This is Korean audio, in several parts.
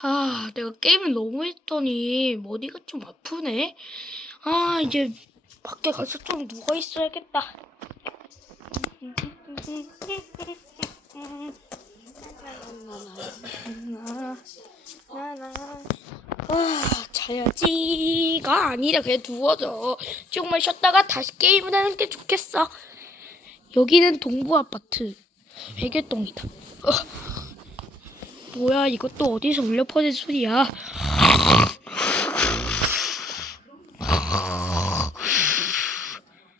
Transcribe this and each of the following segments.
아, 내가 게임을 너무 했더니 머리가 좀 아프네. 아, 이제 밖에 가서 좀 누워 있어야겠다. 아, 자야지가 아니라 그냥 누워져. 조금만 쉬었다가 다시 게임을 하는 게 좋겠어. 여기는 동부 아파트 회계동이다. 어. 뭐야 이것도 어디서 울려 퍼진 소리야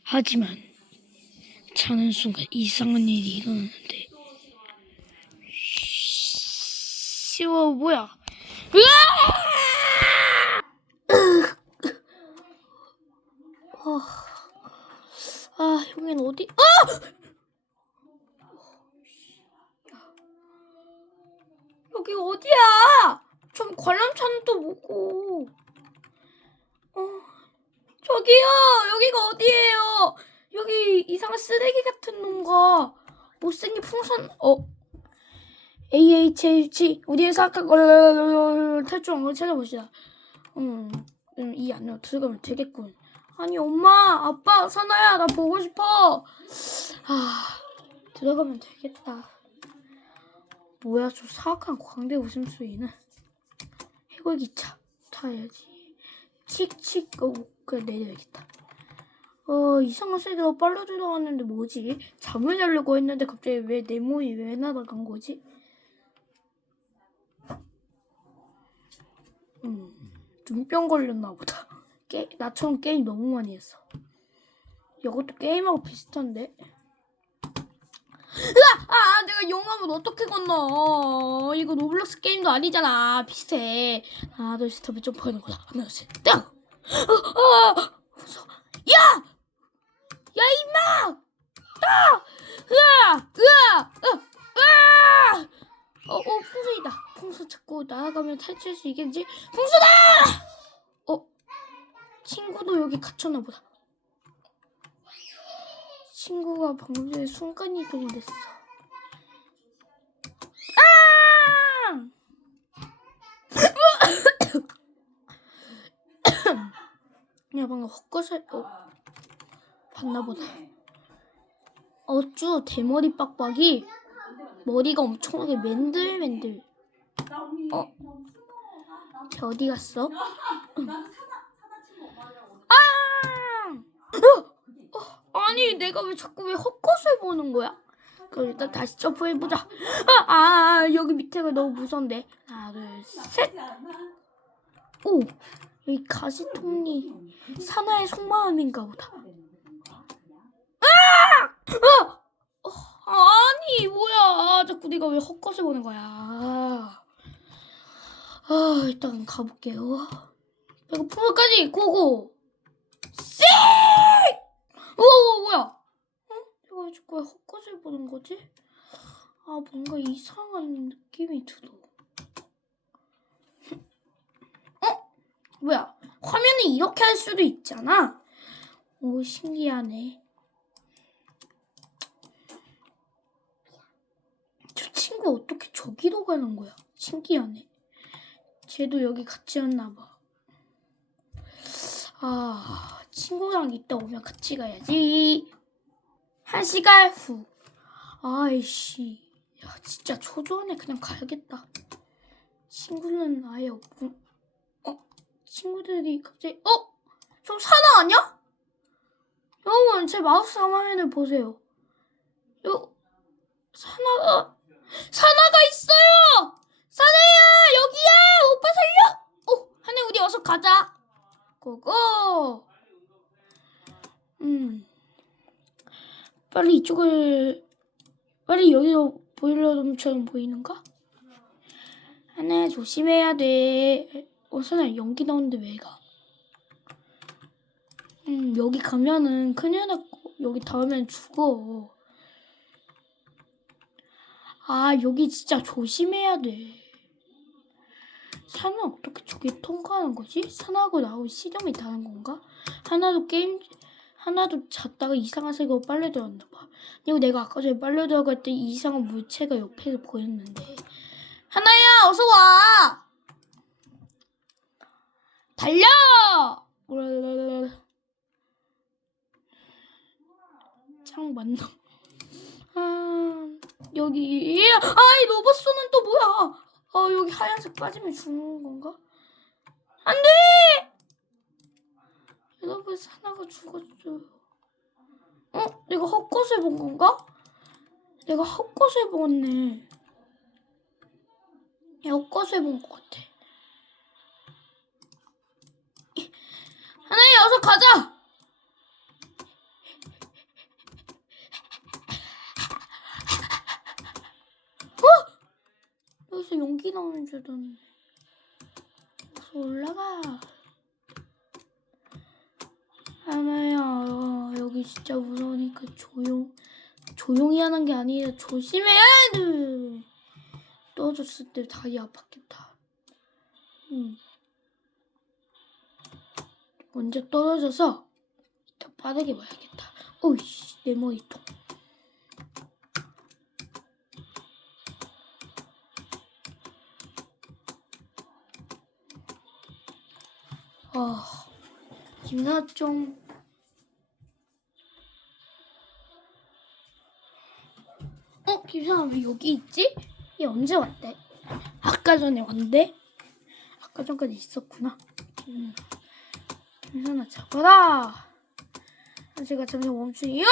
하지만 자는 순간 이상한 일이 일어나는데 쉬워 뭐야 으아! 아 여긴 어디 아! 여기 어디야? 좀 관람차는 또 뭐고? 어, 저기요, 여기가 어디예요? 여기 이상한 쓰레기 같은 놈과 못생긴 풍선, 어, AHH, 사악한 걸 탈출한 걸 찾아보시다. 음, 음, 이 안으로 들어가면 되겠군. 아니, 엄마, 아빠, 사나야, 나 보고 싶어. 아, 들어가면 되겠다. 뭐야 저 사악한 광대 웃음소리는. 해골기차. 타야지. 칙칙. 어 그래 내려야겠다. 어 이상한 세계가 빨려 들어갔는데 뭐지? 잠을 자려고 했는데 갑자기 왜 내 몸이 왜 날아간 거지? 음 눈병 걸렸나 보다. 게, 나처럼 게임 너무 많이 했어. 이것도 게임하고 비슷한데 으아! 아, 내가 용암을 어떻게 건너? 이거 로블록스 게임도 아니잖아. 비슷해. 하나, 둘, 셋, 하면 점프하는 거다. 하나, 둘, 셋, 땡! 어, 어, 무서워. 야! 야, 임마! 따! 으아! 으아! 으아! 으아! 어, 어, 풍선이다. 풍선 찾고 날아가면 탈출할 수 있겠지? 풍선아! 어? 친구도 여기 갇혔나 보다. 친구가 방금 전에 순간 이동이 됐어. 아! 야 방금 헛것을 어 봤나 보다. 어쭈 대머리 빡빡이 머리가 엄청나게 맨들맨들. 어? 쟤 어디 갔어? 아! 어, 아니 내가 왜 자꾸 왜 헛것을 보는 거야? 그럼 일단 다시 점프해보자. 아, 아 여기 밑에가 너무 무서운데. 하나 둘 셋. 오 여기 가시톱니 사나의 속마음인가 보다. 아! 어! 어, 아니 뭐야 자꾸 내가 왜 헛것을 보는 거야. 아 일단 가볼게요. 배고픔까지 고고. 씩! 우와 뭐야? 어? 내가 왜 자꾸 왜 헛것을 보는 거지? 아 뭔가 이상한 느낌이 들어. 어? 뭐야? 화면을 이렇게 할 수도 있잖아. 오 신기하네. 저 친구 어떻게 저기로 가는 거야? 신기하네. 쟤도 여기 같이 왔나 봐. 아, 친구랑 이따 오면 같이 가야지. 한 시간 후. 아이씨. 야, 진짜 초조하네. 그냥 가야겠다. 친구는 아예 없고. 어? 친구들이 갑자기, 어? 저 사나 아니야? 여러분, 제 마우스 화면을 보세요. 요, 사나가, 사나가 있어요! 사나야! 여기야! 오빠 살려! 어, 하늘 우리 어서 가자. 고고. 음. 빨리 이쪽을 빨리 여기로 보일러룸처럼 보이는가? 하나 조심해야 돼. 어, 선아 연기 나오는데 왜 가? 음, 여기 가면은 큰일 났고 여기 닿으면 죽어. 아, 여기 진짜 조심해야 돼. 산은 어떻게 저기 통과하는 거지? 산하고 나하고 시점이 다른 건가? 하나도 게임 하나도 잤다가 이상한 색으로 빨래 들었나 봐. 그리고 내가 아까 전에 빨래 들어갈 때 이상한 물체가 옆에서 보였는데. 하나야, 어서 와! 달려! 창 맞나? 아, 여기. 아이, 로봇소는 또 뭐야? 아, 여기 하얀색 빠지면 죽는 건가? 안 돼! 여러분 사나가 죽었어요. 어? 내가 헛것을 본 건가? 내가 헛것을 봤네. 헛것을 본 것 같아. 하나야 어서 가자. 어? 여기서 용기 나오는 줄 알았는데. 어서 올라가. 조심해요. 여기 진짜 무서우니까 조용, 조용히 하는 게 아니라 조심해야 돼! 떨어졌을 때 다리 아팠겠다. 응. 먼저 떨어져서 일단 바닥에 봐야겠다. 오이씨, 내 머리통. 아, 김사총 비비야 왜 여기 있지? 얘 언제 왔대? 아까 전에 왔대? 아까 전까지 있었구나. 음. 비비야 잡아라. 아, 제가 잠시 멈추니. 으아!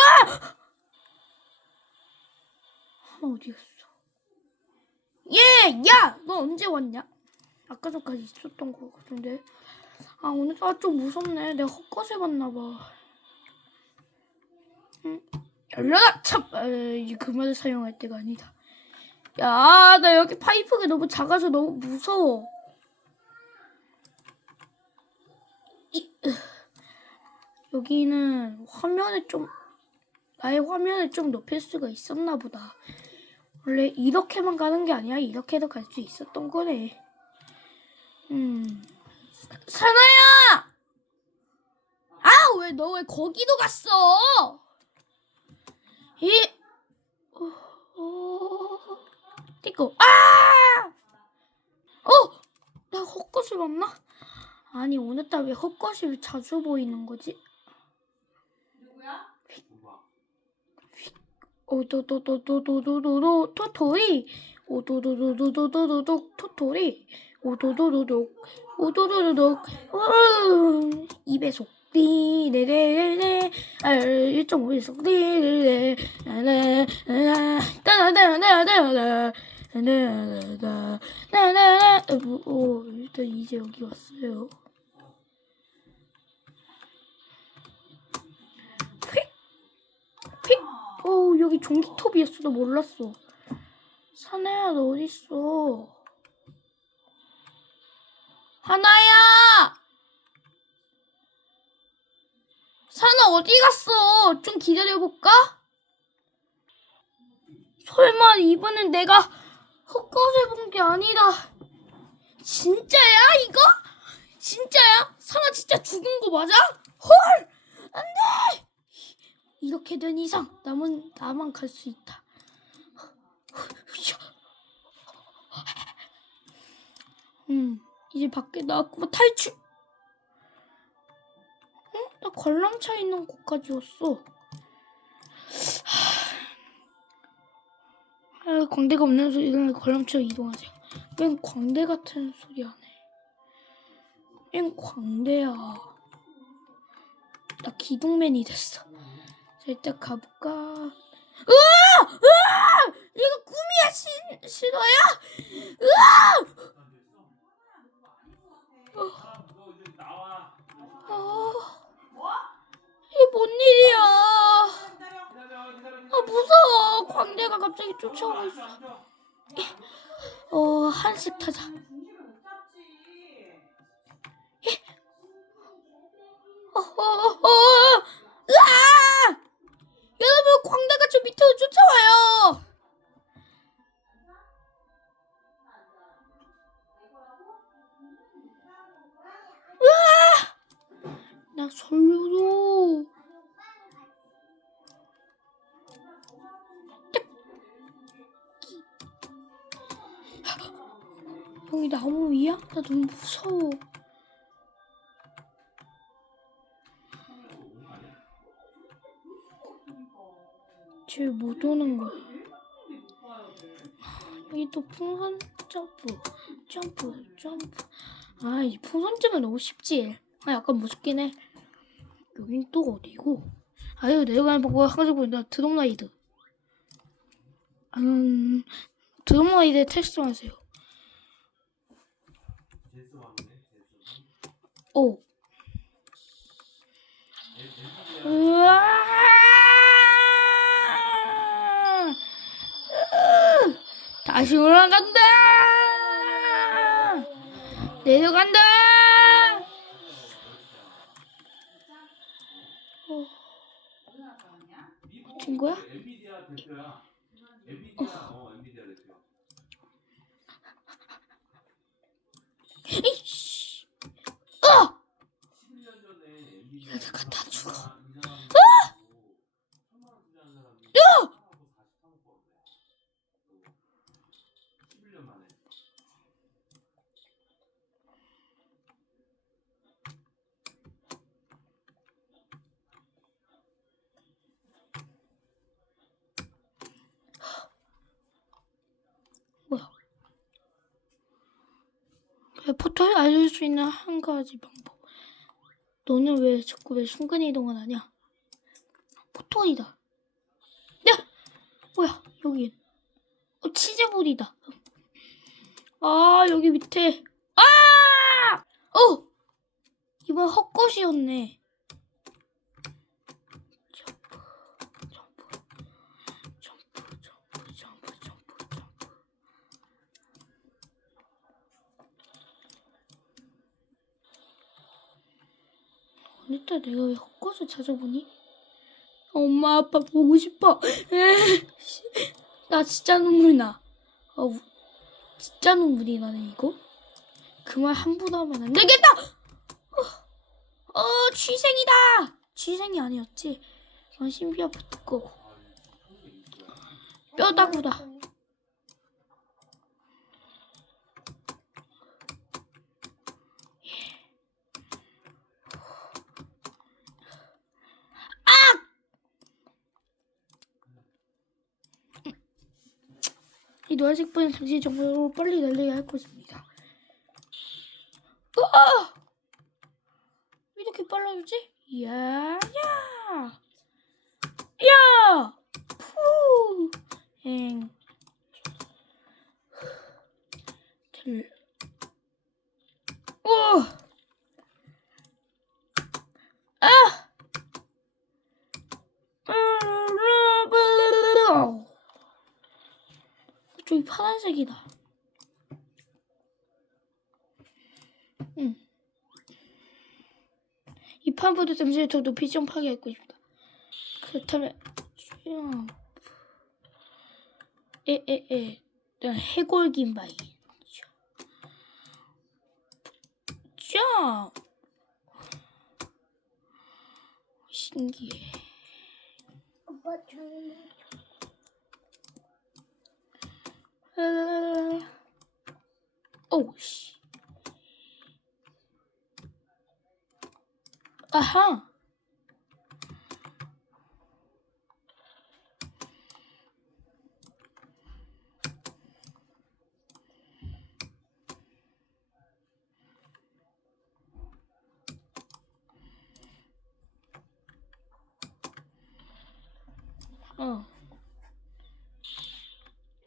아, 어디였어? 얘! 야! 너 언제 왔냐? 아까 전까지 있었던 거 같은데. 아, 오늘, 아, 좀 무섭네. 내가 헛것을 봤나봐. 응? 음. 열려라 참! 에이, 그만을 사용할 때가 아니다. 야, 나 여기 파이프가 너무 작아서 너무 무서워. 이, 여기는 화면에 좀, 나의 화면을 좀 높일 수가 있었나 보다. 원래 이렇게만 가는 게 아니야. 이렇게도 갈 수 있었던 거네. 음. 사나야! 아, 왜, 너 왜 거기도 갔어? 히! 찍고, 아! 어! 나 헛것을 봤나? 아니, 오늘따라 왜 헛것이 자주 보이는 거지? 누구야? 오도도도도도도도도 토토리 오도도도도도도도도 토토리 오도도도도 오도도도도 2배속 띠레레레 아 일정 모르겠어 띠레레 따라따라따라따라 나나나나 오 일단 이제 여기 왔어요. 휙! 휙! 오 여기 종기톱이었어 나 몰랐어. 사나야 너 어딨어? 하나야! 어디 갔어? 좀 기다려볼까? 설마 이번엔 내가 헛것을 본 게 아니라 진짜야 이거? 진짜야? 사나 진짜 죽은 거 맞아? 헐! 안 돼! 이렇게 된 이상 남은 나만 갈 수 있다. 음 이제 밖에 나왔고 탈출. 응? 나 관람차 있는 곳까지 왔어. 아, 광대가 없는 소리는 관람차로 이동하세요. 웬 광대 같은 소리 안 해. 웬 광대야. 나 기동맨이 됐어. 자, 일단 가볼까. 으아! 으아! 이거 꿈이야, 신, 신호야? 으아! 어, 이게 뭔 일이야? 아, 무서워. 광대가 갑자기 쫓아오고 있어. 어, 한식 타자. 어, 어, 어, 어! 여러분, 광대가 저 밑으로 쫓아와요. 으아! 나 살려줘. 거기 나무 위야? 나 너무 무서워. 집못 오는 거야. 여기 아, 또 풍선 점프, 점프, 점프. 아, 이 풍선 점프 너무 쉽지. 아, 약간 무섭긴 해. 여긴 또 어디고? 아, 이거 내려가는 방법 뭐 가지고 있다. 드럼라이드. 음, 드럼라이드 테스트 하세요. 오. 다시 올라간다! 내려간다! 어. 친구야? 엔비디아 대표야. 엔비디아 어 엔비디아 대표. 이씨! 어! 11년 전에 엔비디아 야, 내가 다 죽어. 아! 천만 원 투자한 사람이 야! 43억 벌었대. 11년 만에. 뭐야? 포털 알릴 수 있는 한 가지 방법. 너는 왜 자꾸 왜 순간 이동을 하냐? 포털이다. 야, 뭐야? 여기. 어, 치즈볼이다. 아, 여기 밑에. 아! 어! 이번 헛것이었네. 점프, 점프, 점프, 점프, 점프, 점프, 점프. 오늘따라 내가 왜 헛것을 찾아보니? 엄마 아빠 보고 싶어. 나 진짜 눈물 나. 어, 우- 진짜 눈물이 나네 이거. 그 말 함부로 하면 안 되겠다. 어, 어 취생이다. 취생이 아니었지. 이건 신비아부터 거고. 뼈다구다. 이 노란색 분은 당시 정보로 빨리 날리게 할 것입니다. 으아! 왜 이렇게 빨라지지? 야, 야! 야! 푸! 행. 들. 오! 아! 으르르르르. 저기 파란색이다. 응. 이 판보다 잠시 더 높이 점프하게 할 것입니다. 그렇다면 점프. 에에에 해골긴 바이. 점. 신기해. 오빠 저는 으... 오우 씨. 아하. 어.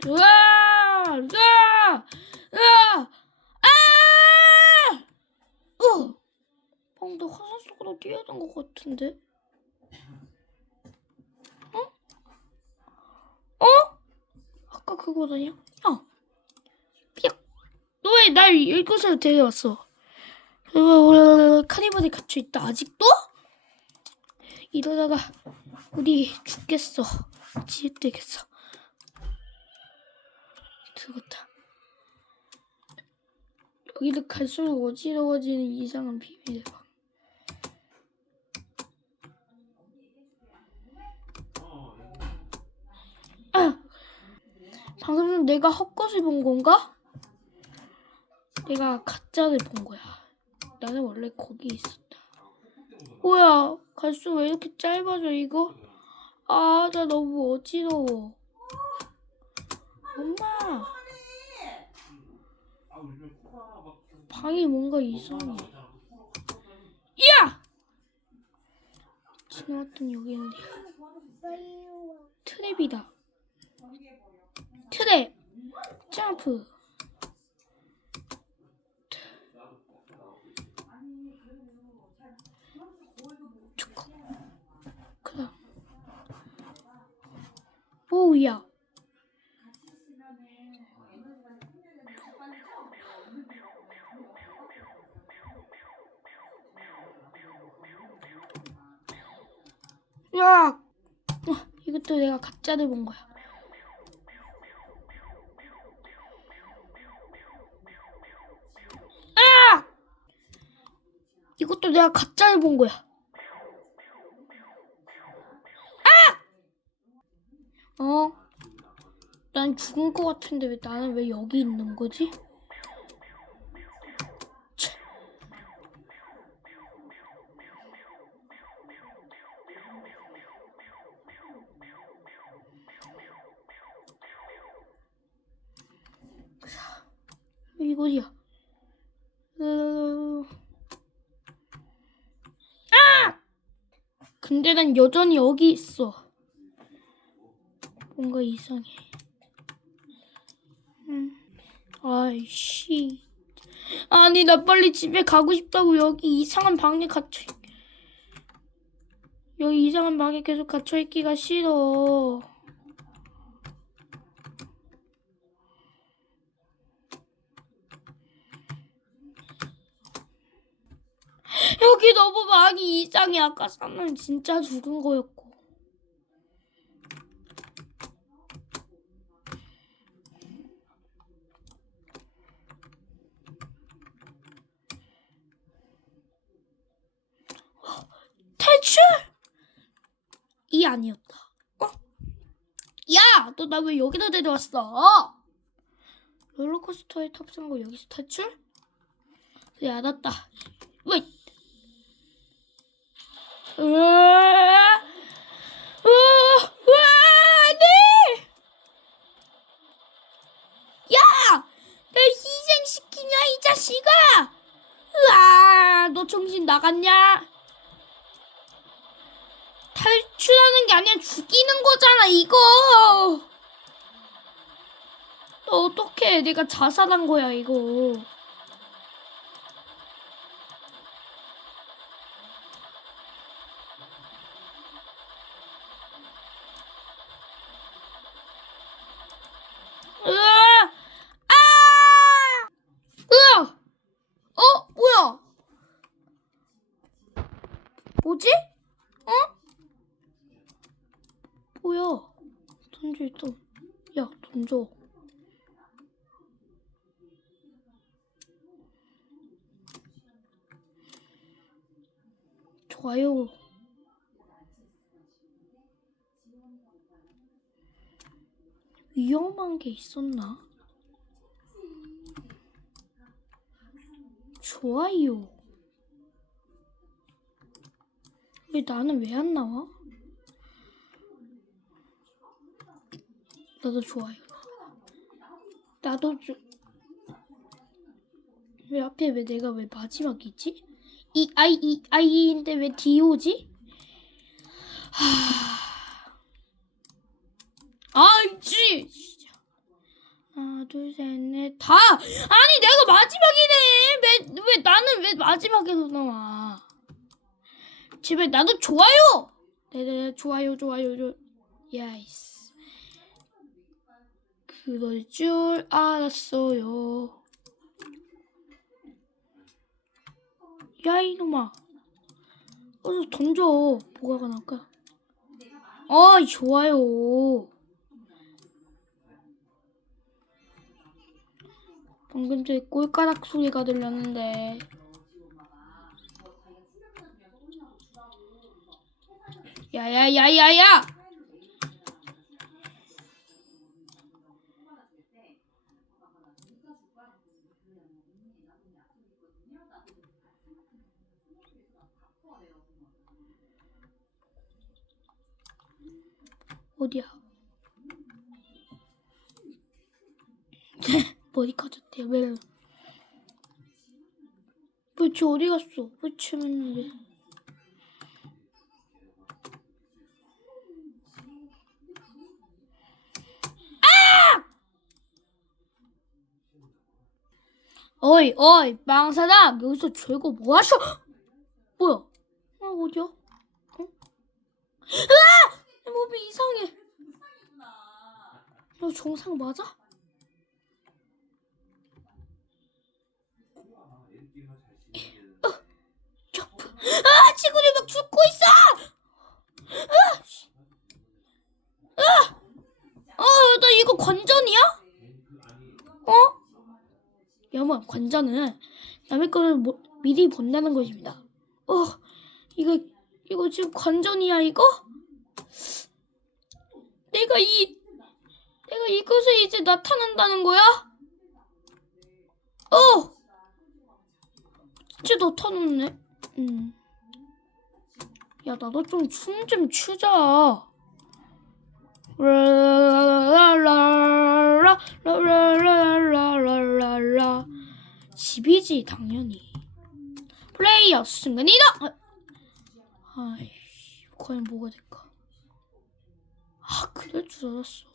으아! 으아! 으아! 아! 어! 방금 화산 속으로 뛰어든 것 같은데? 어? 어? 아까 그거다냐? 야! 삐약! 너왜 날 이곳으로 데려왔어? 으아, 카니발에 갇혀있다. 아직도? 이러다가 우리 죽겠어. 지읒되겠어. 죽었다. 여기를 갈수록 어지러워지는 이상한 비밀의 방. 아! 방금 전 내가 헛것을 본 건가? 내가 가짜를 본 거야. 나는 원래 거기 있었다. 뭐야? 갈수 왜 이렇게 짧아져 이거? 아, 나 너무 어지러워. 엄마, 방이 뭔가 이상해. 야! 지나왔던 여기 있는데 빨리 와. 트랩이다. 트랩. 점프. 그다음. 오우야. 야! 어, 이것도 내가 가짜를 본 거야. 이것도 내가 가짜를 본 거야. 아! 어? 난 죽은 거 같은데 왜 나는 왜 여기 있는 거지? 차. 이거야. 으... 아! 근데 난 여전히 여기 있어. 뭔가 이상해. 음. 아이씨. 아니, 나 빨리 집에 가고 싶다고 여기 이상한 방에 갇혀. 있- 여기 이상한 방에 계속 갇혀 있기가 싫어. 여기 너무 많이 이상해. 아까 사는 진짜 죽은 거였고. 어, 탈출? 이 아니었다. 어? 야, 너 나 왜 여기다 데려왔어? 롤러코스터에 탑승하고 여기서 탈출? 알았다. 왜? 으아! 으아! 으아! 안 돼! 야! 날 희생시키냐, 이 자식아! 으아! 너 정신 나갔냐? 탈출하는 게 아니라 죽이는 거잖아, 이거! 너 어떡해. 내가 자살한 거야, 이거. 으아! 아! 으아! 어? 뭐야? 뭐지? 어? 뭐야? 던져 있어. 야, 던져. 좋아요. 위험한 게 있었나? 좋아요. 왜 나는 왜 안 나와? 나도 좋아요. 나도 좀. 왜 앞에 왜 내가 왜 마지막이지? 이 아이 이 아이인데 왜 디오지? 하. 아이지 진짜. 하나 둘 셋 넷 다. 아니 내가 마지막이네. 왜, 왜 나는 왜 마지막에도 나와? 제발 나도 좋아요. 네네 좋아요 좋아요 좋. 야이스. 그럴 줄 알았어요. 야 이놈아. 어서 던져. 뭐가 나올까? 아 좋아요. 방금 전에 꼴가락 소리가 들렸는데. 야야야야야! 어디야? 머리 커졌대. 왜? 부츠 어디 갔어? 부츠 맨날. 어이, 어이, 망사장, 여기서 죄고 뭐 하셔? 뭐야? 어, 어디야? 어? 으아! 내 몸이 이상해. 너 정상 맞아? 어, 점프. 아, 친구들 막 죽고 있어! 아! 씨. 아! 어, 나 이거 관전이야? 어? 여러분, 관전은 남의 거를 뭐- 미리 본다는 것입니다. 어, 이거, 이거 지금 관전이야, 이거? 내가 이, 내가 이곳에 이제 나타난다는 거야? 어! 진짜 나타났네. 음. 야, 나도 좀 춤 좀 추자. 라라라라라라라라라라 집이지 당연히 플레이어 순간이다 아이씨 과연 뭐가 될까 아 그럴 줄 알았어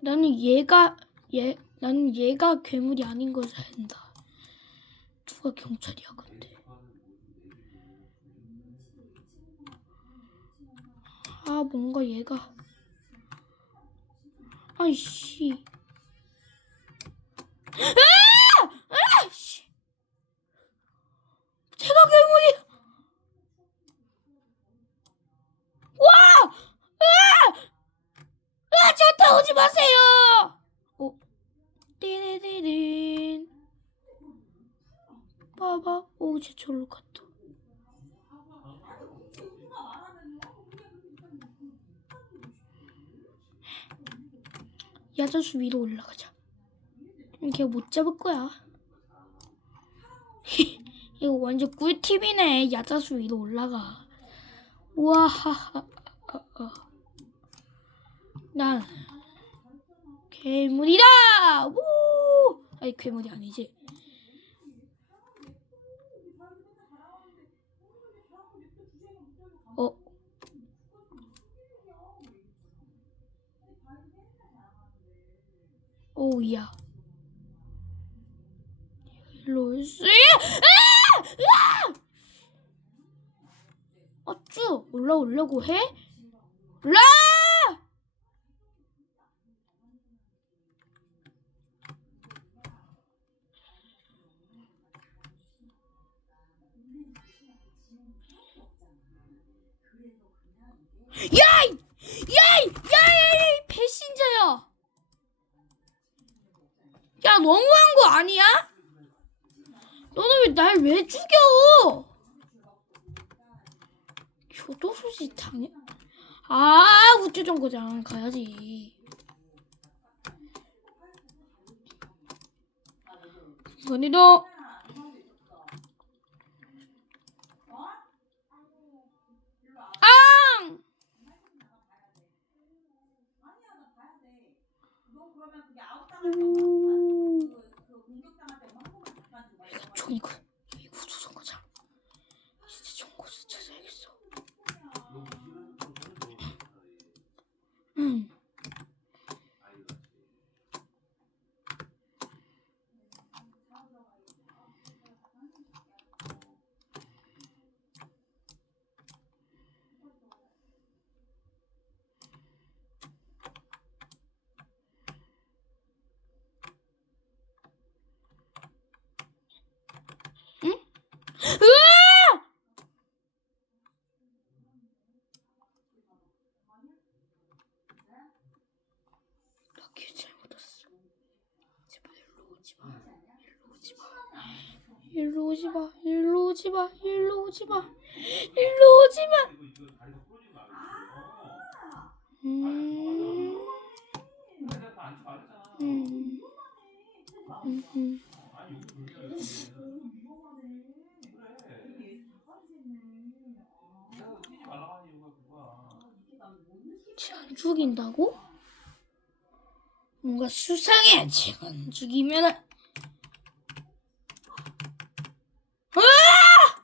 나는 얘가 얘 나는 얘가 괴물이 아닌 걸 해야 한다 누가 경찰이야 근데 아 뭔가 얘가 아이씨 아! 아이씨 제가 괴물이 와! 아! 아! 저한테 오지 마세요! 어? 띠리리린 봐봐 오 이제 저로 갔다 야자수 위로 올라가자. 걔 못 잡을 거야. 이거 완전 꿀팁이네. 야자수 위로 올라가. 우와하하. 난 괴물이다. 우! 아니 괴물이 아니지. 어. 오우야. 수, 아! 아! 어쭈 올라오려고 해? 올라! 야이! 야이! 야이! 배신자야! 야, 너무한 거 아니야? 너는 왜 날 왜 죽여? 교도소지 당연. 아, 우주정거장 가야지. 선이도. 이거. 길 잘못 왔어. 제발 일로 오지 마. 일로 오지 마. 일로 오지 마. 일로 오지 마. 일로 오지 마. 일로 오지 마. 음. 음. 음. 음. 안 죽인다고? 뭔가 수상해. 쟤안 죽이면은 으아!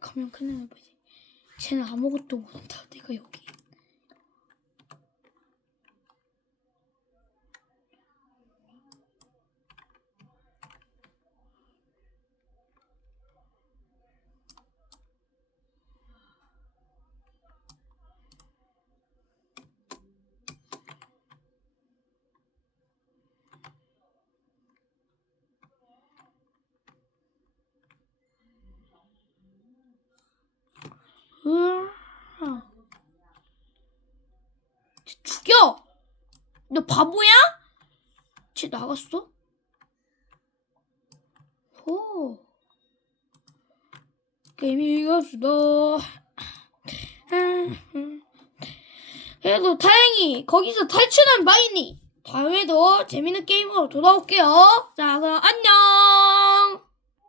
가면 큰일 날 뻔했지. 쟤는 아무것도 못한다. 내가 여기. 으아. 쟤 죽여! 너 바보야? 쟤 나갔어? 호. 게임이 이겼어. 그래도 다행히 거기서 탈출한 바이니. 다음에도 재밌는 게임으로 돌아올게요. 자, 그럼 안녕!